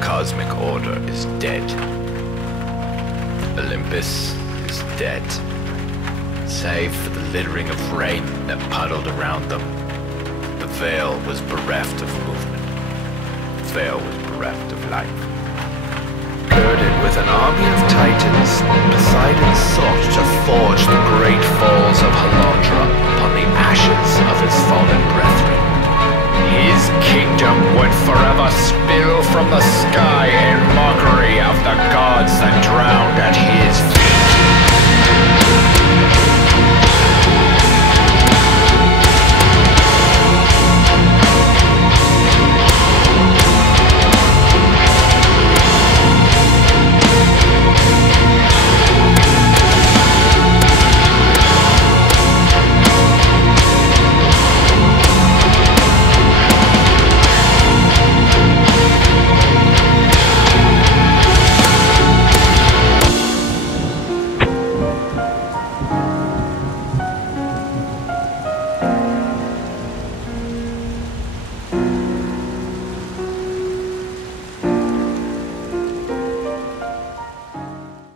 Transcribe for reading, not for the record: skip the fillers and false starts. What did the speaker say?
cosmic order is dead. Olympus is dead. Save for the littering of rain that puddled around them, the veil was bereft of movement. The veil was bereft of life. Girded with an army of titans, Poseidon sought to forge the great falls of Halondra upon the ashes of his fallen brethren. His kingdom would forever spill from the sky in mockery of the gods